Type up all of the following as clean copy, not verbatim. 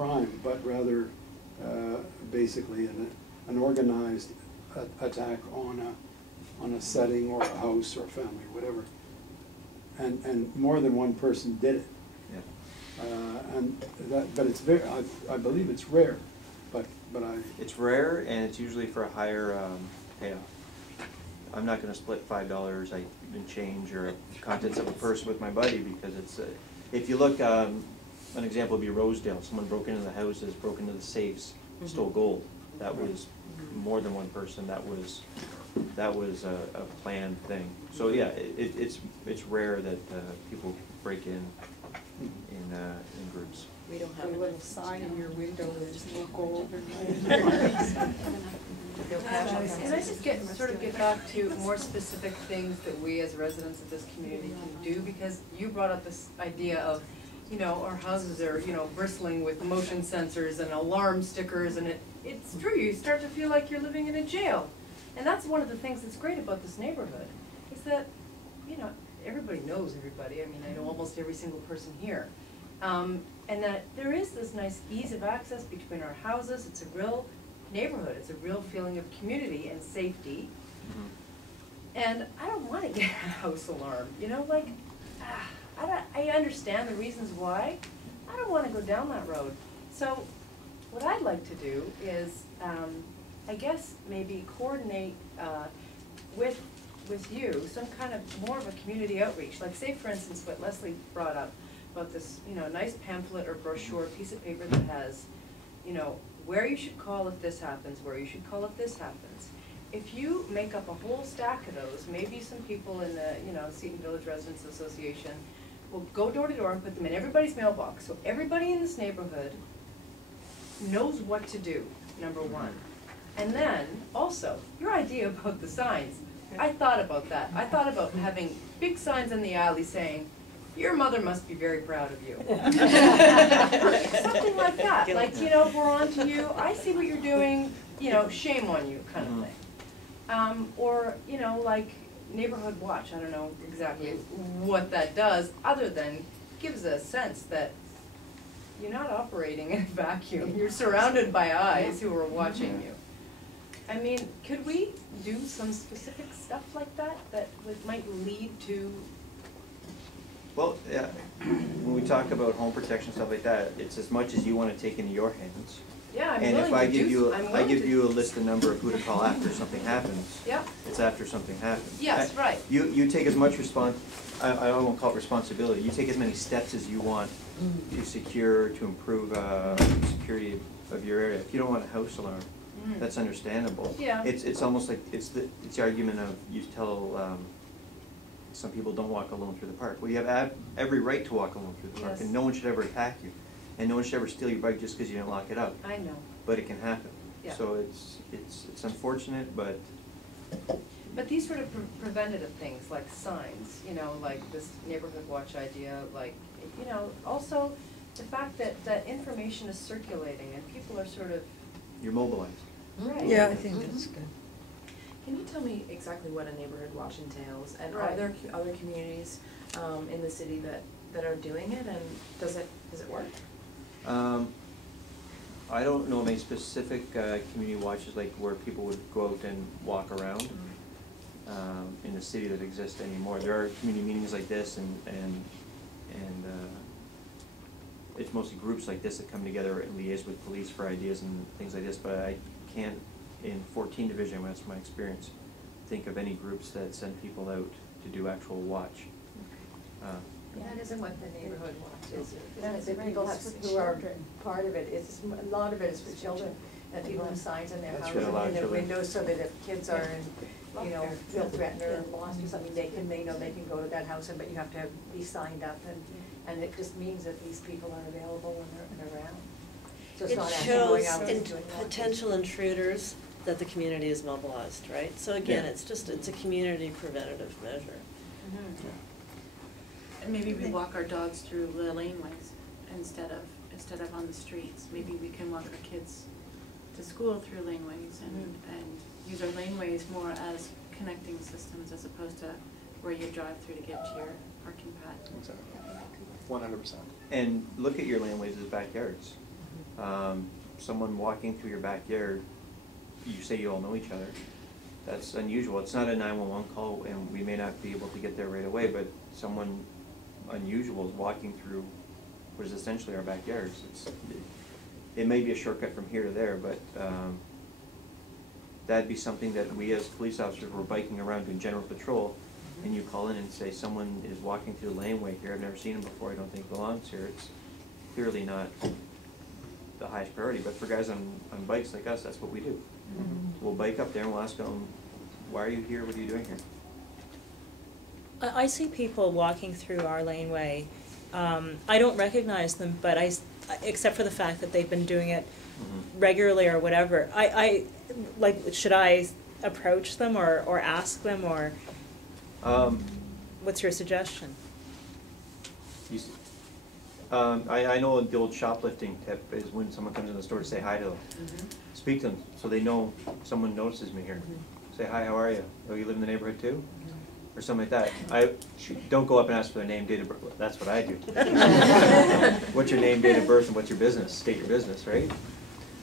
crime, but rather basically an organized attack on a setting or a house or a family, whatever. And more than one person did it. Yeah. But it's very, I believe it's rare, but It's rare, and it's usually for a higher payoff. I'm not going to split $5 in change or contents of a purse with my buddy, because it's if you look, an example would be Rosedale. Someone broke into the houses, broke into the safes, stole gold. That was more than one person. That was a planned thing. So yeah, it's rare that people break in groups. We don't have a little sign in your window that's no gold. Can I just get back to more specific things that we as residents of this community can do? Because you brought up this idea of, you know, our houses are, you know, bristling with motion sensors and alarm stickers, and it's true, you start to feel like you're living in a jail. And that's one of the things that's great about this neighborhood, is that, you know, everybody knows everybody. I mean, I know almost every single person here. And that there is this nice ease of access between our houses. It's a real neighborhood. It's a real feeling of community and safety. And I don't want to get a house alarm, you know, like, I understand the reasons why. I don't want to go down that road. So what I'd like to do is, I guess maybe coordinate with you some kind of more of a community outreach. Like, say for instance what Leslie brought up about this, you know, nice pamphlet or brochure, piece of paper that has, you know, where you should call if this happens, where you should call if this happens. If you make up a whole stack of those, maybe some people in the, you know, Seton Village Residents Association will go door to door and put them in everybody's mailbox. So everybody in this neighborhood knows what to do, number one. And then, also, your idea about the signs, I thought about that. I thought about having big signs in the alley saying, "Your mother must be very proud of you." Something like that. Like, you know, we're on to you. I see what you're doing. You know, shame on you, kind of thing. Or, you know, like Neighborhood Watch. I don't know exactly what that does, other than gives a sense that you're not operating in a vacuum. You're surrounded by eyes who are watching you. I mean, could we do some specific stuff like that might lead to? Well, yeah, when we talk about home protection, stuff like that, it's as much as you want to take into your hands. Yeah, I'm and willing if I to give do, you, I'm I willing give to. you a list of number of who to call after something happens. Yeah. It's after something happens. Yes, right. You take as much I won't call it responsibility. You take as many steps as you want to secure, to improve security of your area. If you don't want a house alarm, that's understandable. Yeah. It's almost like it's the argument of you tell some people don't walk alone through the park. Well, you have every right to walk alone through the park, and no one should ever attack you, and no one should ever steal your bike just because you didn't lock it up. I know. But it can happen. Yeah. So it's unfortunate, but. But these sort of preventative things, like signs, you know, like this Neighborhood Watch idea, like, you know, also the fact that information is circulating and people are sort of. You're mobilized. Right. Yeah, I think that's good. Can you tell me exactly what a neighborhood watch entails, and Right. are there other communities in the city that are doing it, and does it work? I don't know of any specific community watches like where people would go out and walk around in the city that exist anymore. There are community meetings like this, and it's mostly groups like this that come together and liaise with police for ideas and things like this. But I can't, in 14 Division, that's my experience, think of any groups that send people out to do actual watch. That isn't what the Neighborhood Watch is. The people who are part of it, a lot of it is for children, that people have signs in their That's houses right, a lot and of in their children. windows, so that if kids are in, you know, feel threatened or lost or something, they know they can go to that house, but you have to be signed up, and it just means that these people are available and around. So it's It not actually going shows out and doing potential intruders that the community is mobilized, right? So again, Yeah. it's a community preventative measure. And maybe we walk our dogs through the laneways instead of on the streets. Maybe we can walk our kids to school through laneways and use our laneways more as connecting systems as opposed to where you drive through to get to your parking pad. Exactly. 100%. And look at your laneways as backyards. Someone walking through your backyard, you say you all know each other, that's unusual. It's not a 911 call, and we may not be able to get there right away, but someone unusual is walking through what is essentially our backyards. It may be a shortcut from here to there, but that'd be something that we as police officers were biking around doing general patrol, and you call in and say, someone is walking through the laneway here, I've never seen him before, I don't think belongs here. It's clearly not the highest priority, but for guys on bikes like us, that's what we do. We'll bike up there and we'll ask them, why are you here, what are you doing here? I see people walking through our laneway. I don't recognize them, but except for the fact that they've been doing it regularly or whatever, should I approach them or ask them, or what's your suggestion? I know the old shoplifting tip is when someone comes in the store to say hi to them. Speak to them so they know someone notices me here. Say, hi, how are you? Oh, you live in the neighborhood too? Or something like that. Don't go up and ask for their name, date of birth. That's what I do. What's your name, date of birth, and what's your business? State your business, right?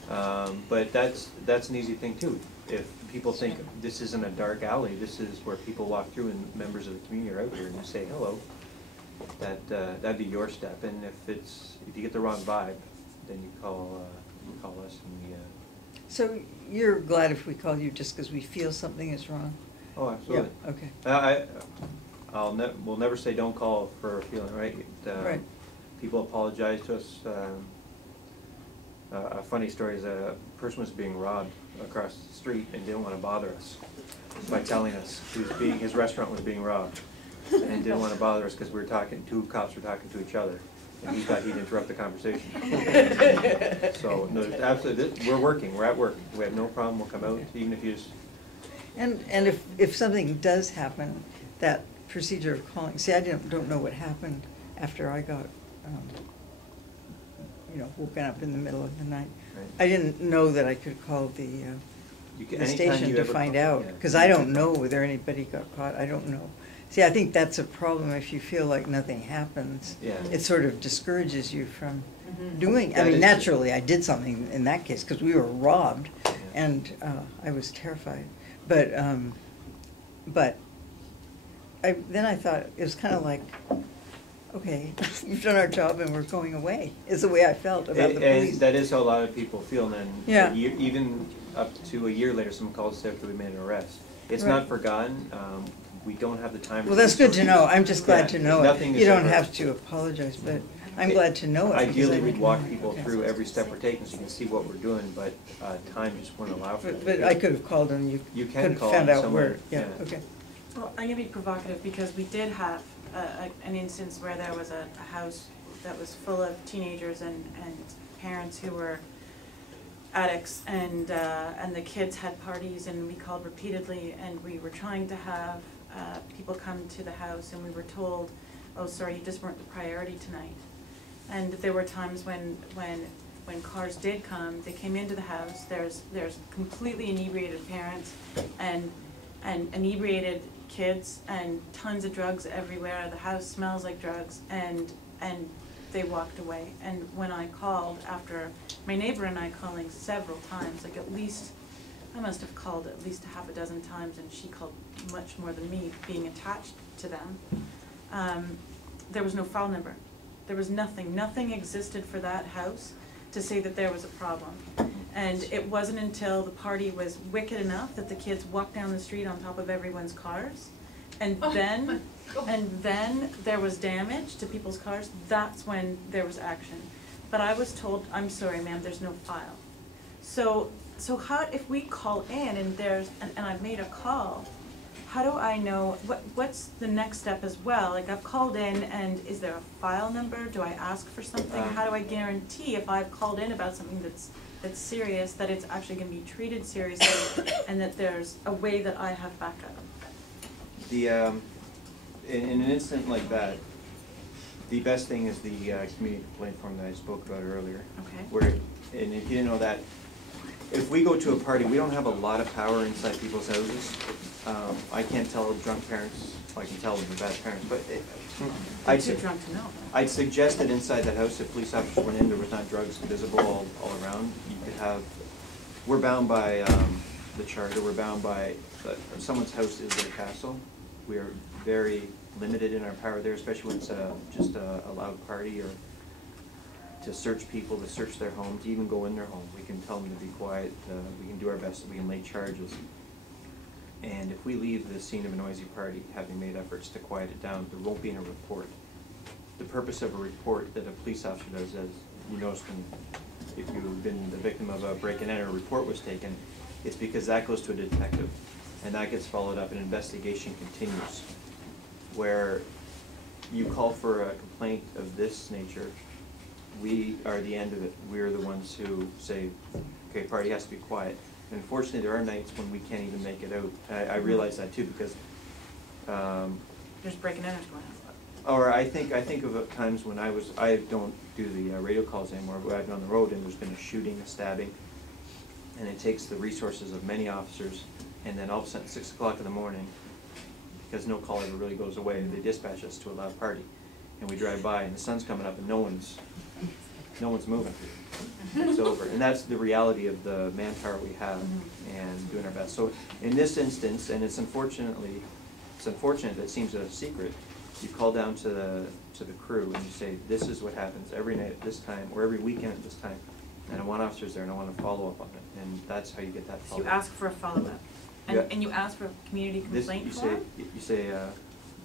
But that's an easy thing too. If people think this isn't a dark alley, this is where people walk through and members of the community are out here, and you say hello, that'd be your step. And if you get the wrong vibe, then you call us and we. So you're glad if we call you just because we feel something is wrong? Oh, absolutely. Yeah, okay. We'll never say don't call for a feeling, right? Right. People apologize to us. A funny story is a person was being robbed across the street and didn't want to bother us by telling us his restaurant was being robbed, and didn't want to bother us because two cops were talking to each other, and he thought he'd interrupt the conversation. So no, absolutely, we're at work. We have no problem. We'll come out, even if you just. And if something does happen, that procedure of calling, see, I don't know what happened after I got, woken up in the middle of the night. Right. I didn't know that I could call the Anytime station you to ever find call- out, yeah. because I don't know whether anybody got caught, I don't know. See, I think that's a problem if you feel like nothing happens. Yeah. It sort of discourages you from Mhm. doing, I That mean, is- naturally, I did something in that case, because we were robbed, Yeah. and I was terrified. But then I thought, it was kind of like, okay, we've done our job and we're going away, is the way I felt about the police. And that is how a lot of people feel, and then Yeah. even up to a year later, someone calls after we made an arrest. It's Right. not forgotten. We don't have the time. Well, that's good to know, I'm just glad Yeah, to know nothing it. is You don't ever- have to apologize, but I'm glad to know it. because I Ideally, we'd didn't walk know. people Okay. through every step we're taking so you can see what we're doing, but time just wouldn't allow for it. But I could have called and you You could can have call found out somewhere, where, yeah, yeah. okay. Well, I'm gonna be provocative because we did have an instance where there was a house that was full of teenagers and parents who were addicts, and the kids had parties, and we called repeatedly, and we were trying to have people come to the house, and we were told, oh, sorry, you just weren't the priority tonight. And there were times when cars did come, they came into the house, there's completely inebriated parents and inebriated kids and tons of drugs everywhere, the house smells like drugs, and they walked away. And when I called, after my neighbor and I calling several times, like at least, I must have called at least a half a dozen times, and she called much more than me, being attached to them, there was no file number. There was nothing existed for that house to say that there was a problem. And it wasn't until the party was wicked enough that the kids walked down the street on top of everyone's cars, and Oh, then, my God. and then there was damage to people's cars, that's when there was action. But I was told, I'm sorry, ma'am, there's no file. So how, if we call in and there's, and I've made a call, how do I know, what's the next step as well? Like, I've called in, and is there a file number? Do I ask for something? How do I guarantee if I've called in about something that's serious, that it's actually gonna be treated seriously, and that there's a way that I have backup? In an incident like that, the best thing is the community complaint form that I spoke about earlier. Okay. Where, and if you didn't know that, if we go to a party, we don't have a lot of power inside people's houses. I can't tell drunk parents I can tell them they're bad parents, but They're I'd too say, drunk to know. I'd suggest that inside that house, if police officers went in, there was not drugs visible all around. You could have, we're bound by the charter, we're bound by, someone's house is their castle. We are very limited in our power there, especially when it's just a loud party, or to search people, to search their home, to even go in their home. We can tell them to be quiet, we can do our best, we can lay charges. And if we leave the scene of a noisy party, having made efforts to quiet it down, there won't be a report. The purpose of a report that a police officer does, as you noticed if you've been the victim of a break-in and a report was taken, it's because that goes to a detective, and that gets followed up, and investigation continues. Where you call for a complaint of this nature, we are the end of it. We're the ones who say, okay, party has to be quiet. And unfortunately, there are nights when we can't even make it out. I realize that too, because, There's breaking and enters going on. or I think of times when I don't do the radio calls anymore, but I've been on the road and there's been a shooting, a stabbing, and it takes the resources of many officers, and then all of a sudden, 6 o'clock in the morning, because no call ever really goes away, they dispatch us to a loud party, and we drive by and the sun's coming up and no one's moving. It's over, and that's the reality of the manpower we have and doing our best. So in this instance, and it's unfortunate that it seems a secret, you call down to the crew and you say, this is what happens every night at this time, or every weekend at this time, and I want officers there and I want to follow up on it, and that's how you get that So follow-up. you ask for a follow-up, Yeah. and you ask for a community complaint form? You say,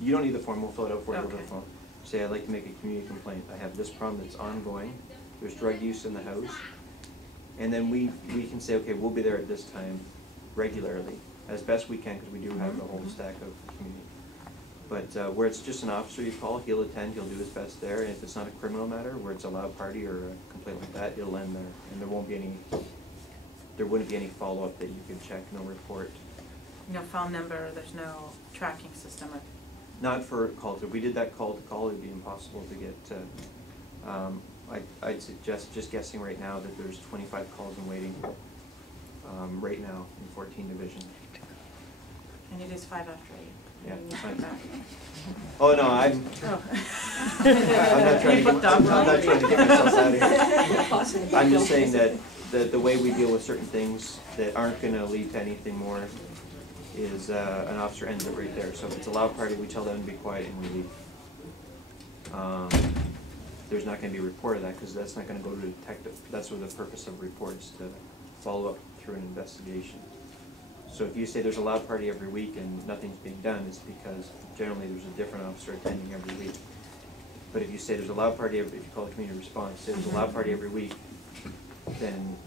you don't need the form, we'll fill it out for you over the Okay. phone. Say, I'd like to make a community complaint, I have this problem that's ongoing, there's drug use in the house. And then we can say, okay, we'll be there at this time regularly, as best we can, because we do have the whole stack of community. But where it's just an officer you call, he'll attend, he'll do his best there, and if it's not a criminal matter, where it's a loud party or a complaint like that, it'll end there, and there wouldn't be any follow-up that you could check, no report. No phone number, there's no tracking system or? Not for calls. If we did that call to call, it'd be impossible to get, I'd suggest, just guessing right now, that there's 25 calls in waiting, right now in 14 Division. And it is 5 after 8. Yeah. You need to find back. Oh, no, I'm not trying You to booked get, off I'm not already. trying to get myself out of here. I'm just saying that the way we deal with certain things that aren't gonna lead to anything more is, an officer ends it right there. So if it's a loud party, we tell them to be quiet and we leave. There's not gonna be a report of that, because that's not gonna go to a detective. That's what the purpose of reports, to follow up through an investigation. So if you say there's a loud party every week and nothing's being done, it's because generally there's a different officer attending every week. But if you say there's a loud party, if you call it community response, say there's a loud party every week, then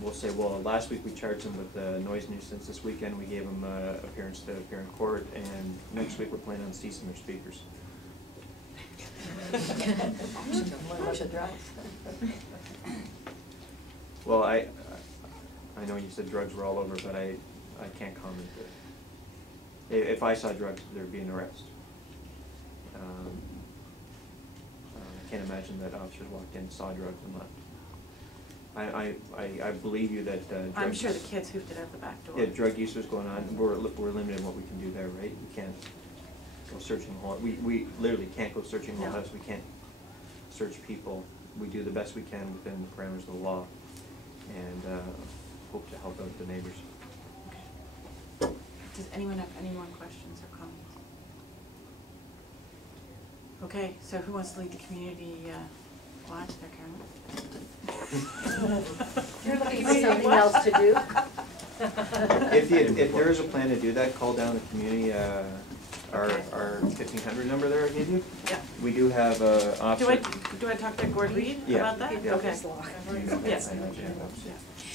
we'll say, well, last week we charged them with a noise nuisance, this weekend we gave them appearance to appear in court, and next week we're planning on ceasing their speakers. Well, I know you said drugs were all over, but I can't comment that. If I saw drugs, there'd be an arrest. I can't imagine that officers walked in, saw drugs and left. I believe you that drugs. I'm sure the kids hoofed it out the back door. Yeah, drug use was going on, we're limited in what we can do there, right? We can't go searching the whole, we literally can't go searching the whole No. house, we can't search people. We do the best we can within the parameters of the law, and hope to help out the neighbors. Does anyone have any more questions or comments? Okay, so who wants to lead the community watch there, Carolyn? You're looking for something else to do? If there is a plan to do that, call down the community, our 1500 number there I gave you. Yeah. We do have a officer. Do I talk to Gord Reed Yeah. about that? Yeah. Okay. Yes.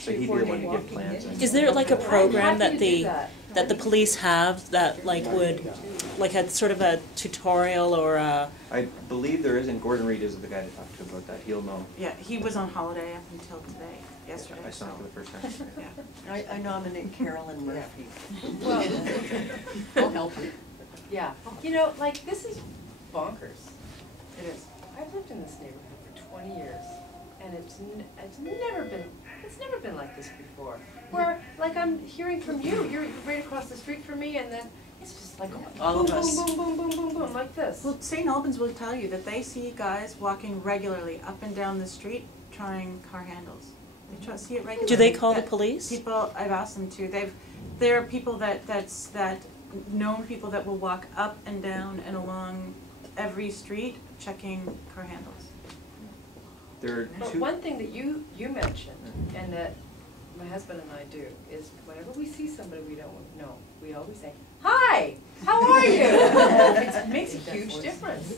So he'd be the one to give plans. and- Is there like a program How do that you do that the police have that like would, like a sort of a tutorial or a? I believe there is, and Gordon Reed is the guy to talk to about that, he'll know. Yeah, he was on holiday up until today, yesterday. I saw him for the first time. Yeah. I nominate Carolyn Murphy. Well, I'll help you. Yeah, you know, like, this is bonkers. It is. I've lived in this neighborhood for 20 years, and it's never been like this before. Where, like, I'm hearing from you, you're right across the street from me, and then, it's just like All of boom, us. boom, boom, boom, boom, boom, like this. Well, St. Albans will tell you that they see guys walking regularly up and down the street trying car handles. They see it regularly. Do they call the That police? People, I've asked them to. There are people that known people that will walk up and down and along every street checking car handles. There are But two. one thing that you mentioned, and that my husband and I do, is whenever we see somebody we don't know, we always say, "Hi, how are you?" It makes a huge difference.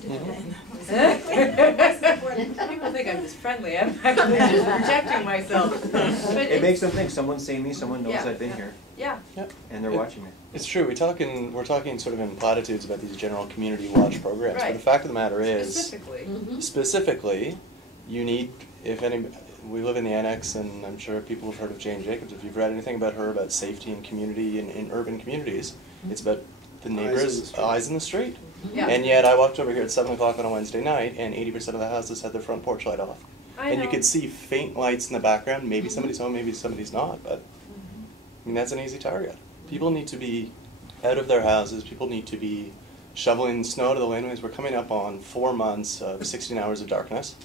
People think I'm just friendly, I'm actually just projecting myself. But It makes them think someone's seeing me, someone knows Yeah. I've been here, Yeah, and they're watching me. It's true. We're talking sort of in platitudes about these general community watch programs. But Right. the fact of the matter is, specifically. you need, if any, we live in the annex, and I'm sure people have heard of Jane Jacobs. If you've read anything about her about safety and community in urban communities, it's about the neighbors' eyes in the street. Yeah. And yet, I walked over here at 7 o'clock on a Wednesday night, and 80% of the houses had their front porch light off. I And you know. could see faint lights in the background. Maybe somebody's home, maybe somebody's not. But I mean, that's an easy target. People need to be out of their houses. People need to be shoveling snow to the laneways. We're coming up on 4 months of 16 hours of darkness.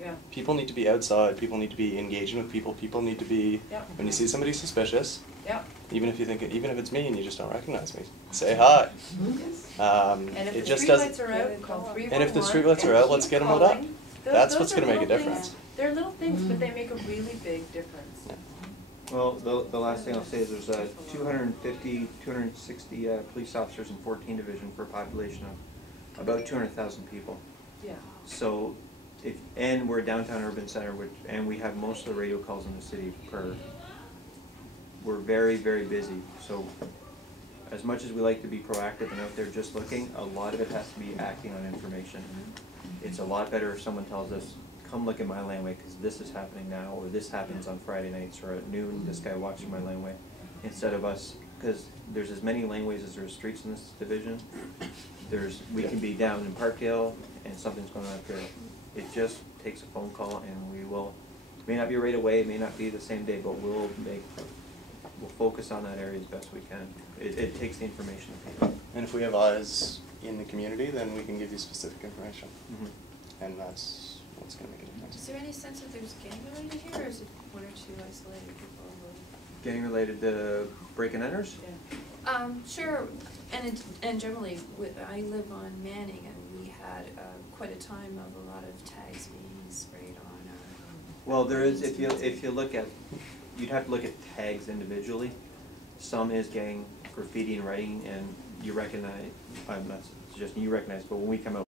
Yeah. People need to be outside. People need to be engaging with people. People need to be, Yeah. when you see somebody suspicious, Yeah. even if it's me and you just don't recognize me, say hi. And if It the just streetlights doesn't. are out, call 311. And if the streetlights are out, let's get them lit up. That's what's gonna make a Those are little difference. things. They're little things, but they make a really big difference. Yeah. Well, the last thing I'll say is there's 250, 260 police officers in 14 division for a population of about 200,000 people. Yeah. So, and we're a downtown urban center, and we have most of the radio calls in the city we're very, very busy. So, as much as we like to be proactive and out there just looking, a lot of it has to be acting on information. It's a lot better if someone tells us, come look at my laneway because this is happening now, or this happens on Friday nights, or at noon, this guy watching my laneway, instead of us, because there's as many laneways as there are streets in this division. We can be down in Parkdale and something's going on up here. It just takes a phone call and we will, may not be right away, it may not be the same day, but we'll focus on that area as best we can. It takes the information to people. And if we have eyes in the community, then we can give you specific information. Mhm. And that's what's going to make a difference. Is there any sense that there's gang related here, or is it one or two isolated people? Getting related to break and enters? Sure, and generally, I live on Manning, and we had quite a time of a lot of tags being sprayed on our. Well, there is, if you look at, you'd have to look at tags individually. Some is gang graffiti and writing, and you recognize, I'm not suggesting you recognize, but when we come out